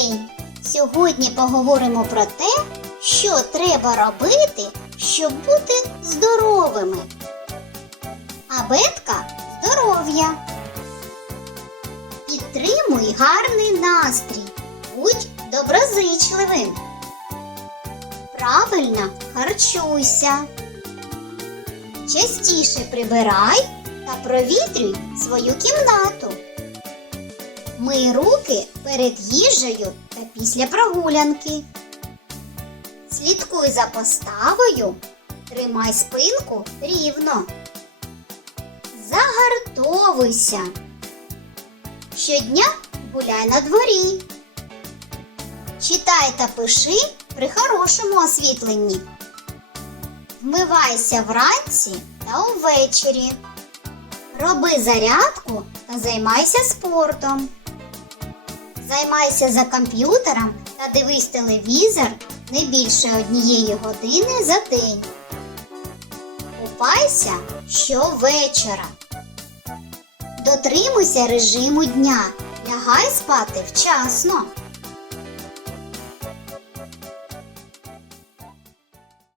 День! Сьогодні поговоримо про те, що треба робити, щоб бути здоровими. Абетка здоров'я. Підтримуй гарний настрій. Будь доброзичливим. Правильно харчуйся. Частіше прибирай та провітрюй свою кімнату. Мий руки перед їжею та після прогулянки. Слідкуй за поставою, тримай спинку рівно. Загартовуйся. Щодня гуляй на дворі. Читай та пиши при хорошому освітленні. Вмивайся вранці та увечері. Роби зарядку та займайся спортом. Займайся за комп'ютером та дивись телевізор не більше однієї години за день. Купайся щовечора. Дотримуйся режиму дня. Лягай спати вчасно.